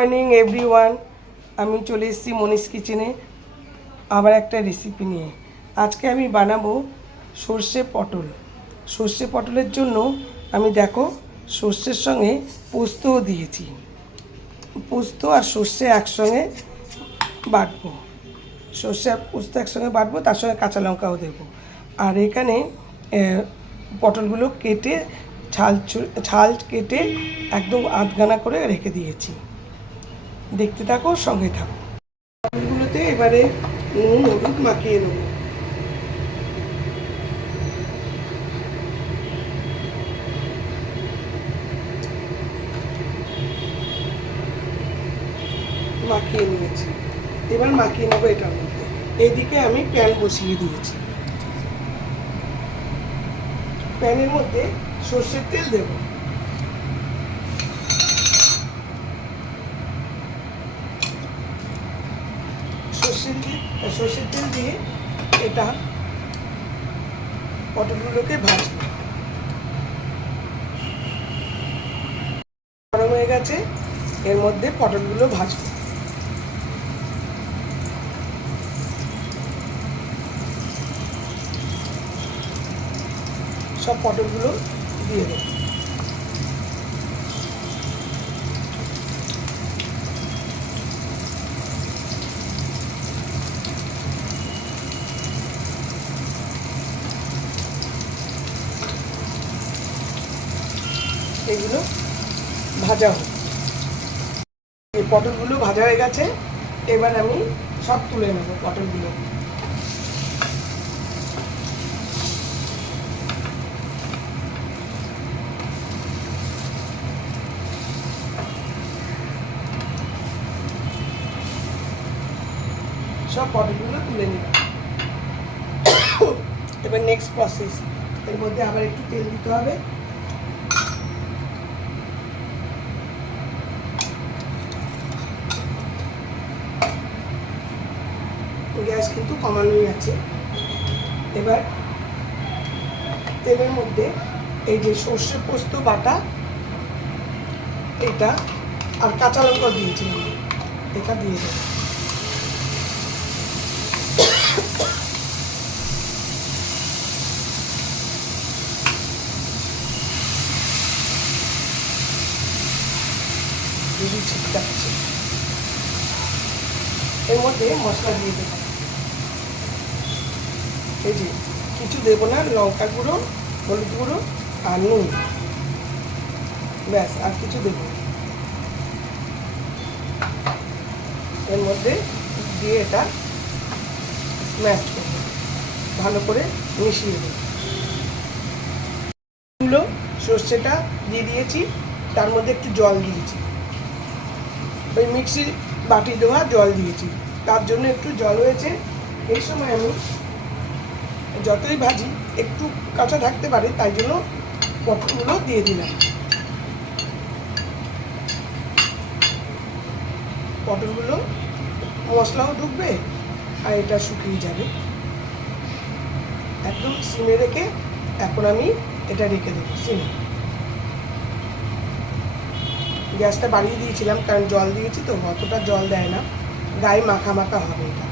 Morning everyone, আমি চলে এসেছি মনীষ কিচেনে আবার একটা রেসিপি নিয়ে। আজকে আমি বানাবো সর্ষে পটল। সর্ষে পটলের জন্য আমি দেখো সর্ষের সঙ্গে পোস্তও দিয়েছি। পোস্ত আর সর্ষে একসঙ্গে বাটবো, সর্ষে আর পোস্ত একসঙ্গে বাটবো, তার সঙ্গে কাঁচা লঙ্কাও দেবো। আর এখানে পটলগুলো কেটে ছাল কেটে একদম আধখানা করে রেখে দিয়েছি। দেখতে থাকো, সঙ্গে থাকো। পটলগুলোতে এবারে নুন হলুদ মাখিয়ে নেবো। মাখিয়ে নিয়েছি, এবার মাখিয়ে নেবো এটার মধ্যে। এইদিকে আমি প্যান বসিয়ে দিয়েছি। প্যানের মধ্যে সর্ষের তেল দেবো। সর্ষের তেল দিয়ে এটা পটলগুলোকে ভাজবো। গরম হয়ে গেছে, এর মধ্যে পটলগুলো ভাজবো। সব পটলগুলো দিয়ে দেবো। এগুলো ভাজা হোক। এই পটলগুলো ভাজা হয়ে গেছে, এবার আমি সব তুলে নেব পটলগুলো। সব পটলগুলো তুলে নিলাম। এবার নেক্সট প্রসেস, এর মধ্যে আবার একটু তেল দিতে হবে। গ্যাস কিন্তু কমানোই আছে। এবার তেলের মধ্যে এই যে সর্ষে পোস্ত বাটা, এটা আর কাঁচা লঙ্কা দিয়েছি, এটা দিয়ে দেবো। এর মধ্যে মশলা দিয়ে দেবো। এই যে কিছু দেবো না, লঙ্কা গুঁড়ো, হলুদ গুঁড়ো আর নুন, ব্যাস, আর কিছু দেবো। এর মধ্যে দিয়ে এটা স্ম্যাশ করবো, ভালো করে মিশিয়ে দেবো। সর্ষেটা দিয়ে দিয়েছি, তার মধ্যে একটু জল দিয়েছি, ওই মিক্সির বাটি দেওয়া জল দিয়েছি, তার জন্য একটু জল হয়েছে। এই সময় আমি যতই ভাজি একটু কাঁচা থাকতে পারে, তাই জন্য পটলগুলো দিয়ে দিলাম। পটলগুলো মশলাও ঢুকবে আর এটা শুকিয়ে যাবে। একদম সিমে রেখে এখন আমি এটা রেখে দেবো সিমে। গ্যাসটা বাড়িয়ে দিয়েছিলাম, কারণ জল দিয়েছি তো, অতটা জল দেয় না, গায়ে মাখা মাখা হবে। এটা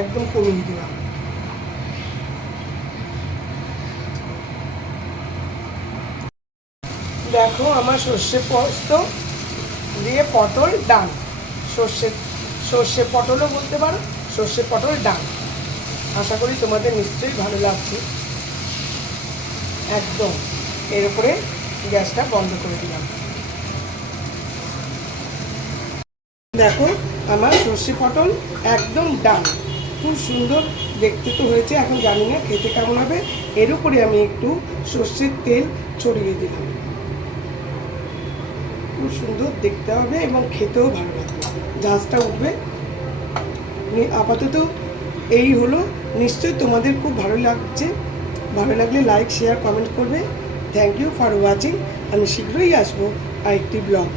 একদম কমিয়ে দিলাম। দেখো আমার সর্ষে পোস্ত দিয়ে পটল ডাল, সর্ষে পটলও বলতে পারো, সর্ষে পটল ডাল। আশা করি তোমাদের নিশ্চয়ই ভালো লাগছে। একদম এর উপরে গ্যাসটা বন্ধ করে দিলাম। দেখো আমার সর্ষে পটল একদম ডাল, খুব সুন্দর দেখতে তো হয়েছে। এখন জানি না খেতে কেমন হবে। এর উপরে আমি একটু সর্ষের তেল ছড়িয়ে দিলাম। খুব সুন্দর দেখতে হবে এবং খেতেও ভালো লাগবে, ঝাঁজটা উঠবে। আপাতত এই হলো। নিশ্চয়ই তোমাদের খুব ভালো লাগছে। ভালো লাগলে লাইক শেয়ার কমেন্ট করবে। Thank you for watching. আমি শীঘ্রই আসবো আরেকটি ব্লগ।